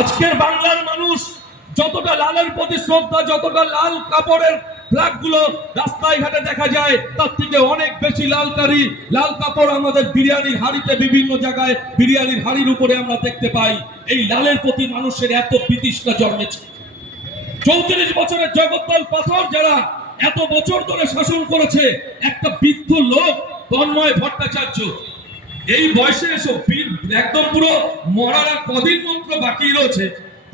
আজকের বাংলার মানুষ যতটা লালের প্রতি শ্রদ্ধা, যতটা লাল কাপড়ের ফ্ল্যাগ গুলো রাস্তায় ঘাটে দেখা যায়, তার থেকে অনেক বেশি লাল কাপড় আমাদের বিরিয়ানির হাড়িতে, বিভিন্ন জায়গায় বিরিয়ানির হাড়ির উপরে আমরা দেখতে পাই। এই লালের প্রতি মানুষের এত বিতৃষ্ণা জন্মেছে। 34 বছরের জগদ্দল পাথর যারা এত বছর ধরে শাসন করেছে, একটা বৃদ্ধ লোক তন্ময় ভট্টাচার্য এই বয়সে এসব একদম পুরো মরার কদিন মাত্র বাকি রয়েছে,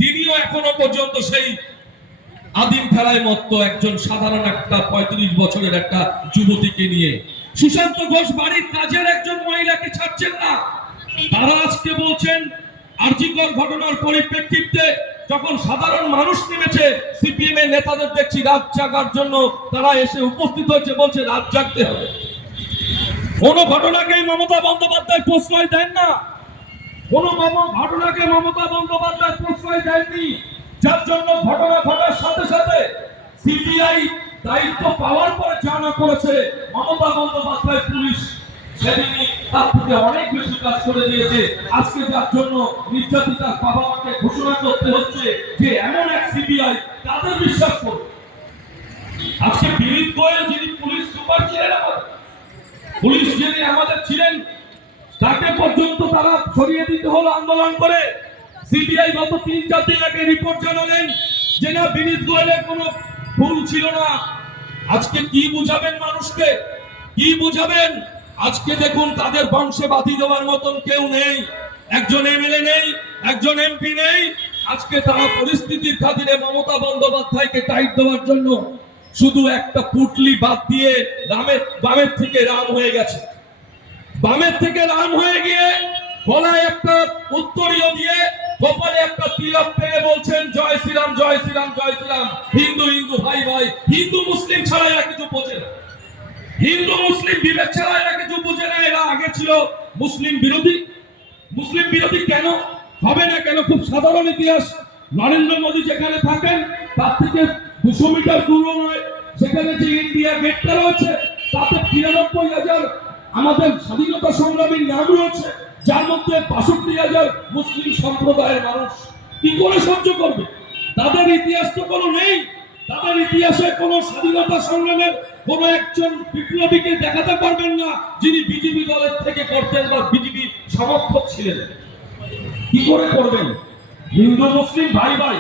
তিনিও এখনো পর্যন্ত সেই আদিম খেলায় মত্ত একজন সাধারণ একটা 35 বছরের একটা যুবতীকে নিয়ে। সুশান্ত ঘোষ বাড়ির কাজের একজন মহিলাকে ছাড়ছেন না। তারা আজকে বলছেন আরজিকর ঘটনার পরিপ্রেক্ষিতে যখন সাধারণ মানুষ নেমেছে, সিপিএম এর নেতাদের দেখছি রাত জাগার জন্য তারা এসে উপস্থিত হয়েছে, বলছে রাত জাগতে হবে। কোন ঘটনাকে মমতা বন্দ্যোপাধ্যায় প্রশ্রয় দেন না, কোন ঘটনাকে মমতা বন্দ্যোপাধ্যায় প্রশ্রয় দেননি, যার জন্য ঘটনা ঘটার সাথে সাথে সিবিআই দায়িত্ব পাওয়ার পরে জানা করেছে মমতা বন্দ্যোপাধ্যায় পুলিশ সেদিনই তার থেকে অনেক বেশি কাজ করে দিয়েছে। আজকে যার জন্য নির্যাতিতার বাবা মাকে ঘোষণা করতে হচ্ছে যে এমন এক সিবিআই তাদের বিশ্বাস করবে। আজকে বিনীত গোয়েল যিনি পুলিশ সুপার ছিলেন, পুলিশ যিনি আমাদের ছিলেন, তাকে পর্যন্ত তারা সরিয়ে দিতে হলো আন্দোলন করে। সিবিআই গত 3-4 দিন আগে রিপোর্ট জানালেন যে না, বিনীত গোয়েলের কোনো ভুল ছিল না। আজকে কি বুঝাবেন মানুষকে, কি বুঝাবেন? আজকে দেখুন তাদের বংশে বাতি দেওয়ার মতন কেউ নেই, একজন এমএলএ নেই, একজন এমপি নেই। আজকে তারা পরিস্থিতির খাতিরে মমতা বন্দ্যোপাধ্যায়কে টাইট দেওয়ার জন্য শুধু একটা পুটলি বাদ দিয়ে বামের থেকে রাম হয়ে গেছে। বামের থেকে রাম হয়ে গিয়ে গলায় একটা উত্তরীয় দিয়ে কপালে একটা তিলক পেয়ে বলছেন জয় শ্রীরাম, জয় শ্রীরাম, জয় শ্রীরাম। হিন্দু হিন্দু ভাই ভাই, হিন্দু মুসলিম ছাড়া এরা কিছু বোঝে না, হিন্দু মুসলিম বিভেদ ছাড়া এরা কিছু বোঝে না। এরা আগে ছিল মুসলিম বিরোধী। মুসলিম বিরোধী কেন হবে না, কেন? খুব সাধারণ ইতিহাস। নরেন্দ্র মোদী যেখানে থাকেন তার থেকে 200 মিটার দূরে নয়, সেখানে যে ইন্ডিয়া গেটটা রয়েছে তাতে 93,000 আমাদের স্বাধীনতা সংগ্রামীর নাম রয়েছে, যার মধ্যে 62,000 মুসলিম সম্প্রদায়ের মানুষ। কি করে সহ্য করবে? তাদের ইতিহাস তো কোনো নেই, তাদের ইতিহাসে কোনো স্বাধীনতা সংগ্রামের কোন একজন বিপ্লবীকে দেখাতে পারবেন না যিনি বিজেপি দলের থেকে করতেন বা বিজেপি সমর্থক ছিলেন। কি করে করবেন? হিন্দু মুসলিম ভাই ভাই,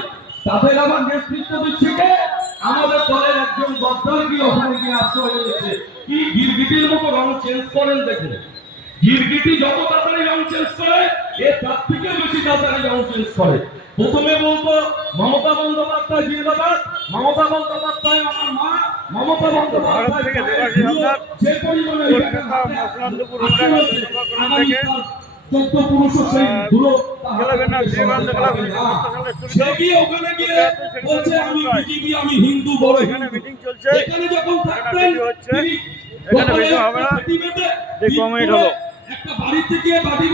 তাদের আবার নেতৃত্ব দিচ্ছে কে? আমাদের দলের একজন গদ্দার কি ওখানে গিয়ে আশ্রয় নিয়েছে। কি গিরগিটির মতো রং চেঞ্জ করেন দেখুন। গিরগিটি যত তাড়াতাড়ি রং চেঞ্জ করে, এর তার থেকে বেশি তাড়াতাড়ি রং চেঞ্জ করে। প্রথমে বলবো মমতা বন্দ্যোপাধ্যায় জিন্দাবাদ, মমতা বন্দ্যোপাধ্যায় আমার মা, মমতা বন্দ্যোপাধ্যায় যে পরিমাণে আমি হিন্দু বড় মিটিং চলছে, এখানে যখন থাকতেন একটা বাড়িতে গিয়ে বাড়ি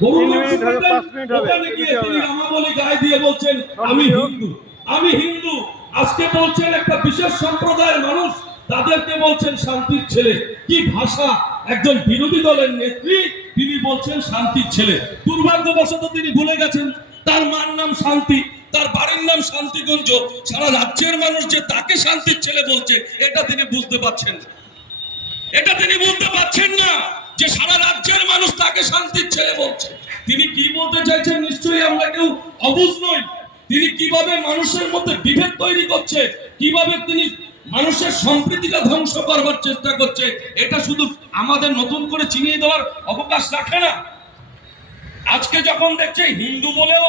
গরু মাংস খেতেন, ওখানে গিয়ে তিনি রামাবলী গায়ে দিয়ে বলছেন আমি হিন্দু, আমি হিন্দু। আজকে বলছেন একটা বিশেষ সম্প্রদায়ের মানুষ, তাদেরকে বলছেন শান্তির ছেলে। কি ভাষা! একজন বিরোধী দলের নেত্রী তিনি বলছেন শান্তির ছেলে। দুর্ভাগ্যবশত তিনি ভুলে গেছেন তার মার নাম শান্তি, তার বাড়ির নাম শান্তিগঞ্জ। সারা রাজ্যের মানুষ যে তাকে শান্তির ছেলে বলছে এটা তিনি বুঝতে পারছেন না, এটা তিনি বুঝতে পারছেন না যে সারা রাজ্যের মানুষ তাকে শান্তির ছেলে বলছে। তিনি কি বলতে চাইছেন নিশ্চয়ই আমরা কেউ অবুঝ নই। তিনি কিভাবে মানুষের মধ্যে বিভেদ তৈরি করছে, কিভাবে তিনি মানুষের সম্প্রীতিটা ধ্বংস করবার চেষ্টা করছে, এটা শুধু আমাদের নতুন করে চিনিয়ে দেওয়ার অবকাশ রাখে না। আজকে যখন দেখছে হিন্দু বলেও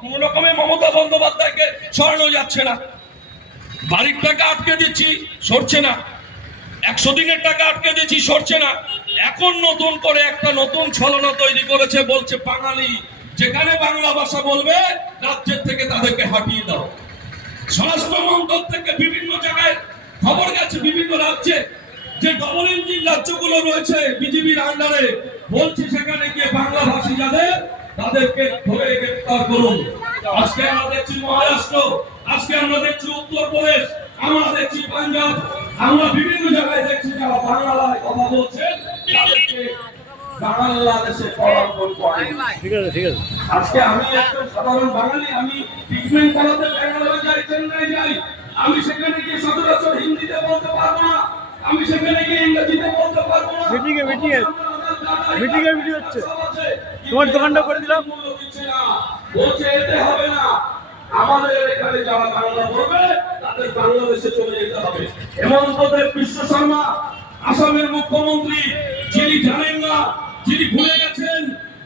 কোন রকমের মমতা বন্দ্যোপাধ্যায়কে সরানো যাচ্ছে না, বাড়ির টাকা আটকে দিচ্ছি সরছে না, 100 দিনের টাকা আটকে দিচ্ছি সরছে না। এখন নতুন করে একটা নতুন ছলনা তৈরি করেছে, বলছে বাঙালি যেখানে বাংলা ভাষা বলবে রাজ্যের থেকে তাদেরকে হাঁটিয়ে দাও। স্বরাষ্ট্র মন্ত্রক থেকে বিভিন্ন জায়গায় খবর গেছে, বিভিন্ন রাজ্যে যে ডবল ইঞ্জিন রাজ্যগুলো রয়েছে বিজেপির আন্ডারে, বলছে সেখানে গিয়ে বাংলা ভাষী যাদের তাদেরকে ধরে গ্রেফতার করুন। আজকে আমরা দেখছি মহারাষ্ট্র, আজকে আমরা দেখছি উত্তরপ্রদেশ, আমরা দেখছি পাঞ্জাব, আমরা বিভিন্ন জায়গায় দেখছি যারা বাংলায় কথা বলছেন তাদেরকে বাংলাদেশে পদার্পণ করে। ঠিক আছে ঠিক আছে। আজকে আমি একজন সাধারণ বাঙালি, আমি ট্রিটমেন্ট করাতে ব্যাঙ্গালোরে যাই, চেন্নাই যাই, আমি সেখানে গিয়ে সচরাচর হিন্দিতে বলতে পারবো না, আমি সেখানে গিয়ে ইংরেজিতে বলতে পারবো না। মিটিংয়ে ভিডিও হচ্ছে, তোমার দোকানটা করে দিলাম। বলছে এতে হবে না, আমাদের এখানে যারা বাংলা বলবে তাদের বাংলাদেশে চলে যেতে হবে। হেমন্ত দেব বিশ্ব শর্মা আসামের মুখ্যমন্ত্রী, যিনি জানেন না, যিনি ভুলে গেছেন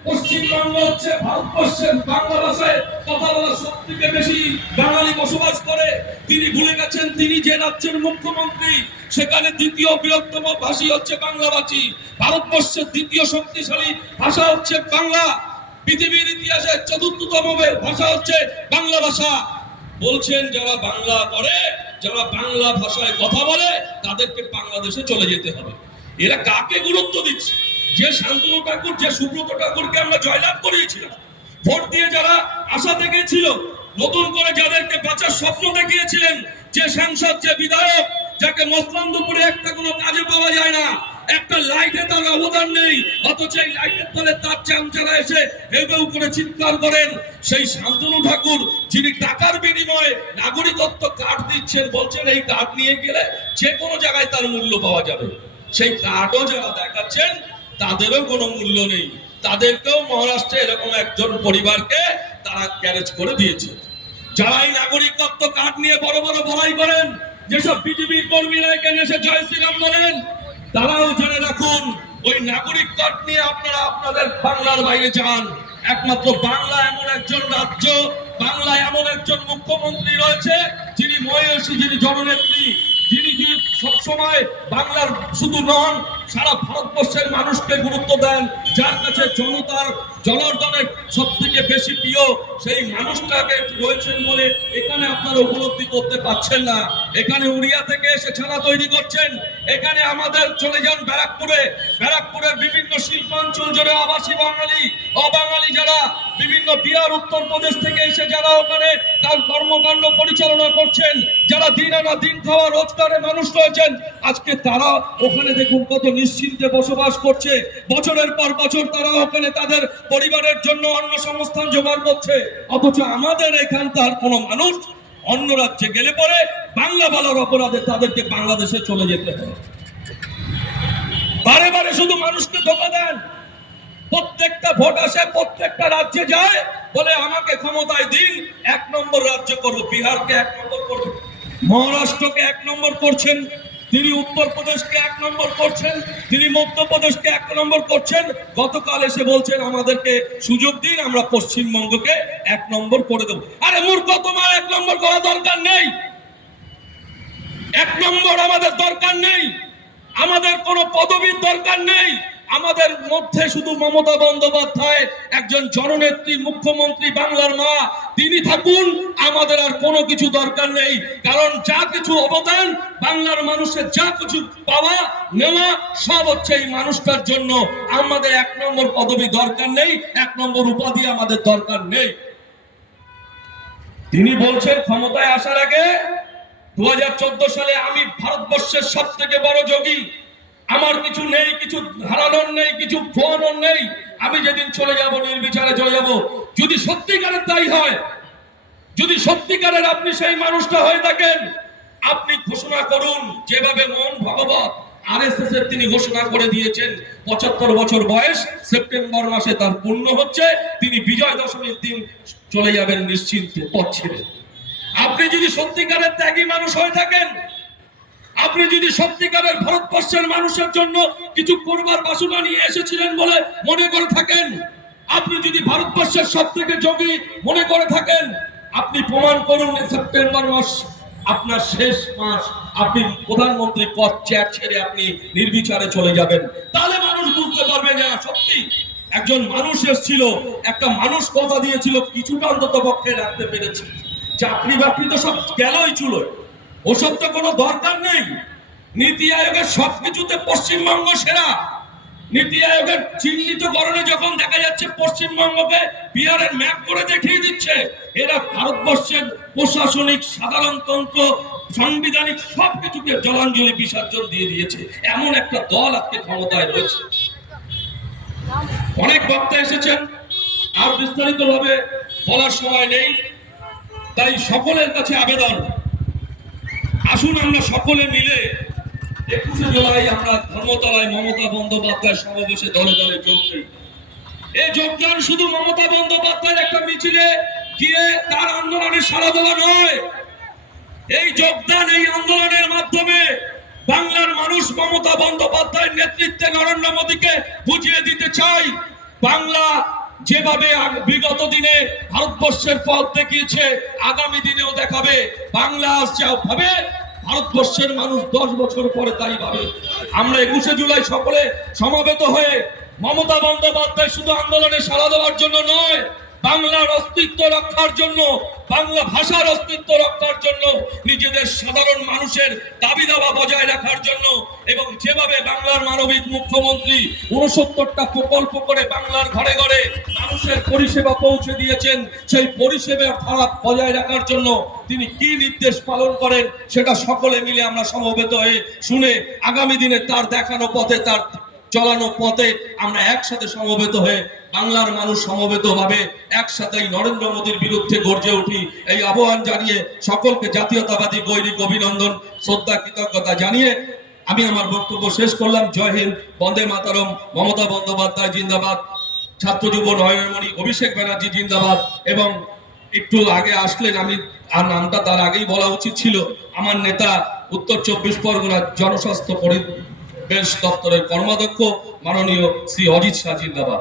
পশ্চিমবঙ্গ হচ্ছে ভারতবর্ষের বাংলা ভাষায় কথা বলা সবথেকে বেশি বাঙালি বসবাস করে, তিনি ভুলে গেছেন তিনি যে রাজ্যের মুখ্যমন্ত্রী সেখানে দ্বিতীয় বৃহত্তম ভাষী হচ্ছে বাংলাভাষী। ভারতবর্ষের দ্বিতীয় শক্তিশালী ভাষা হচ্ছে বাংলা, পৃথিবীর ইতিহাসে চতুর্থতম ভাষা হচ্ছে বাংলা ভাষা। বলছেন যারা বাংলা করে, যারা বাংলা ভাষায় কথা বলে তাদেরকে বাংলাদেশে চলে যেতে হবে। এরা কাকে গুরুত্ব দিচ্ছে? যে শান্তনু ঠাকুর, যে সুব্রত ঠাকুরকে আমরা জয়লাভ করিয়েছিলাম, ভোট দিয়ে যারা আশা দেখেছিল, নতুন করে যাদেরকে বাঁচার স্বপ্ন দেখিয়েছিলেন, যে সাংসদ, যে বিধায়ক, যাকে মসলান্দপুরে একটা কোনো কাজে পাওয়া যায় না, একটা লাইটে তার অবদান নেই, অথচ এই লাইটের তলে তার চামচারা এসে হেউ করে চিৎকার করেন, সেই শান্তনু ঠাকুর যিনি টাকার বিনিময়ে নাগরিকত্ব কার্ড দিচ্ছেন, বলছেন এই কার্ড নিয়ে গেলে যে কোনো জায়গায় তার মূল্য পাওয়া যাবে, সেই কার্ডও যারা দেখাচ্ছেন তাদেরও কোনো মূল্য নেই। তাদেরকেও মহারাষ্ট্রে এরকম একজন পরিবারকে তারা ক্যারেজ করে দিয়েছে। যারা এই নাগরিকত্ব কার্ড নিয়ে বড় বড় বড়াই করেন, যেসব বিজেপি কর্মীরা এখানে এসে জয় শ্রীরাম বলেন, তারাও জেনে রাখুন ওই নাগরিক কার্ড নিয়ে আপনারা আপনাদের বাংলার বাইরে যান। একমাত্র বাংলা এমন একজন রাজ্য, বাংলা এমন একজন মুখ্যমন্ত্রী রয়েছে যিনি মহেশী, যিনি জননেত্রী, যিনি সবসময় বাংলার শুধু নন সারা ভারতবর্ষের মানুষকে গুরুত্ব দেন, যার কাছে জনতার জনার্দনের সব থেকে বেশি প্রিয়, সেই মানুষটাকে রয়েছেন বলে এখানে আপনারা উপলব্ধি করতে পারছেন না। এখানে উড়িয়া থেকে এসে ছাড়া তৈরি করছেন, এখানে আমাদের চলে যান ব্যারাকপুরে, ব্যারাকপুরের বিভিন্ন শিল্পাঞ্চল জুড়ে আবাসী বাঙালি, অবাঙালি যারা বিভিন্ন বিহার, উত্তরপ্রদেশ থেকে এসে যারা ওখানে তার কর্মকাণ্ড পরিচালনা করছেন, যারা দিন আনা দিন খাওয়া রোজগারে মানুষ রয়েছেন, আজকে তারা ওখানে দেখুন কত নিশ্চিন্তে বসবাস করছে। বছরের পর বছর তারা ওখানে তাদের পরিবারের জন্য অন্ন সংস্থান জোগাড় করছে, অথচ আমাদের এখানকার কোনো মানুষ অন্য রাজ্যে গেলে পরে বাংলা বলার অপরাধে তাদেরকে বাংলাদেশে চলে যেতে হয়। বারে বারে শুধু মানুষকে ধোঁকা দেন। প্রত্যেকটা ভোট আসে, প্রত্যেকটা রাজ্যে যায়, বলে আমাকে ক্ষমতায় দিন, 1 নম্বর রাজ্য করবো। বিহারকে 1 নম্বর করবেন, মহারাষ্ট্রকে 1 নম্বর করছেন, তিনি উত্তরপ্রদেশকে 1 নম্বর করছেন, তিনি মধ্যপ্রদেশকে 1 নম্বর করছেন। গতকাল এসে বলছেন আমাদেরকে সুযোগ দিন, আমরা পশ্চিমবঙ্গকে 1 নম্বর করে দেবো। আরে মূর্খ, তোমার 1 নম্বর করা দরকার নেই, 1 নম্বর আমাদের দরকার নেই, আমাদের কোনো পদবীর দরকার নেই। আমাদের মধ্যে শুধু মমতা বন্দ্যোপাধ্যায় একজন জননেত্রী, মুখ্যমন্ত্রী, বাংলার মা, তিনি থাকুন, আমাদের আর কোনো কিছু দরকার নেই। কারণ যা কিছু অবদান বাংলার মানুষের, যা কিছু পাওয়া নেওয়া, সব হচ্ছে এই মানুষটার জন্য। আমাদের 1 নম্বর পদবী দরকার নেই, 1 নম্বর উপাধি আমাদের দরকার নেই। তিনি বলছেন ক্ষমতায় আসার আগে 2014 সালে আমি ভারতবর্ষের সব থেকে বড় যোগী, আমার কিছু নেই, কিছু হারানোর নেই, কিছু খোয়ানোর নেই, আমি যেদিন চলে যাব নির্বিচারে চলে যাব। যদি সত্যিকারের তাই হয়, যদি সত্যিকারের আপনি সেই মানুষটা হয়ে থাকেন, আপনি ঘোষণা করুন যেভাবে মোহন ভাগবত আরএসএস এর তিনি ঘোষণা করে দিয়েছেন 75 বছর বয়স, সেপ্টেম্বর মাসে তার পূর্ণ হচ্ছে, তিনি বিজয় দশমীর দিন চলে যাবেন নিশ্চিন্তে পথ ছেড়ে। আপনি যদি সত্যিকারের ত্যাগী মানুষ হয়ে থাকেন, আপনি যদি সত্যিকারের ভারতবর্ষের মানুষের জন্য কিছু করবার বাসনা নিয়ে এসেছিলেন বলে মনে করে থাকেন, আপনি যদি ভারতবর্ষের সব থেকে যোগী মনে করে থাকেন, আপনি প্রমাণ করুন সেপ্টেম্বর মাস আপনার শেষ মাস, আপনি প্রধানমন্ত্রী পদ ছেড়ে আপনি নির্বিচারে চলে যাবেন। তাহলে মানুষ বুঝতে পারবে যে সত্যি একজন মানুষ এসেছিল, একটা মানুষ কথা দিয়েছিল, কিছুটা অন্তত পক্ষে রাখতে পেরেছে। চাকরি বাকরি তো সব গেলই চুলোয়, ওসব তো কোনো দরকার নেই। নীতি আয়োগের সবকিছুতে পশ্চিমবঙ্গ সেরা। নীতি আয়োগের চিহ্নিতকরণে যখন দেখা যাচ্ছে পশ্চিমবঙ্গকে বিহারের ম্যাপ করে দেখিয়ে দিচ্ছে, এরা ভারতবর্ষের প্রশাসনিক, সাধারণতন্ত্র, সাংবিধানিক সবকিছুকে জলাঞ্জলি বিসর্জন দিয়ে দিয়েছে। এমন একটা দল আজকে ক্ষমতায় রয়েছে। অনেক বক্তা এসেছেন, আর বিস্তারিত ভাবে বলার সময় নেই, তাই সকলের কাছে আবেদন, আসুন আমরা সকলে মিলে 21শে জুলাই আমরা ধর্মতলায় মমতা বন্দ্যোপাধ্যায় সমাবেশে দলে দলে যোগ দিই। এই যোগদান শুধু মমতা বন্দ্যোপাধ্যায়ের একটা মিছিলে গিয়ে তার আন্দোলনে সাড়া দেওয়া নয়, এই যোগদান এই আন্দোলনের মাধ্যমে বাংলার মানুষ মমতা বন্দ্যোপাধ্যায়ের নেতৃত্বে নরেন্দ্র মোদীকে বুঝিয়ে দিতে চাই, বাংলা যেভাবে বিগত দিনে ভারতবর্ষের পথ দেখিয়েছে আগামী দিনেও দেখাবে। বাংলা আসছে ভাবে ভারতবর্ষের মানুষ 10 বছর পরে তাই ভাবে। আমরা 21শে জুলাই সকলে সমবেত হয়ে মমতা বন্দ্যোপাধ্যায় শুধু আন্দোলনে সাড়া দেওয়ার জন্য নয়, বাংলার অস্তিত্ব রক্ষার জন্য, বাংলা ভাষার অস্তিত্ব রক্ষার জন্য, নিজেদের সাধারণ মানুষের দাবি দাওয়া বজায় রাখার জন্য, এবং যেভাবে বাংলার মানবিক মুখ্যমন্ত্রী 69টা প্রকল্প করে বাংলার ঘরে ঘরে মানুষের পরিষেবা পৌঁছে দিয়েছেন, সেই পরিষেবার ধারা বজায় রাখার জন্য তিনি কি নির্দেশ পালন করেন সেটা সকলে মিলে আমরা সমবেত হয়ে শুনে আগামী দিনে তার দেখানো পথে, তার চলানো পথে আমরা একসাথে সমবেত হয়ে বাংলার মানুষ সমবেত ভাবে একসাথেই নরেন্দ্র মোদীর বিরুদ্ধে গর্জে উঠি, এই আহ্বান জানিয়ে সকলকে জাতীয়তাবাদী গৈরিক অভিনন্দন, শ্রদ্ধা, কৃতজ্ঞতা জানিয়ে আমি আমার বক্তব্য শেষ করলাম। জয় হিন্দ, বন্দে মাতরম, মমতা বন্দ্যোপাধ্যায় জিন্দাবাদ, ছাত্র যুব নয়নমণি অভিষেক ব্যানার্জি জিন্দাবাদ। এবং একটু আগে আসলেন, আমি আর নামটা তার আগেই বলা উচিত ছিল, আমার নেতা উত্তর 24 পরগনা জনস্বাস্থ্য পরিবেশ দপ্তরের কর্মাধ্যক্ষ মাননীয় শ্রী অজিত শাহ জিন্দাবাদ।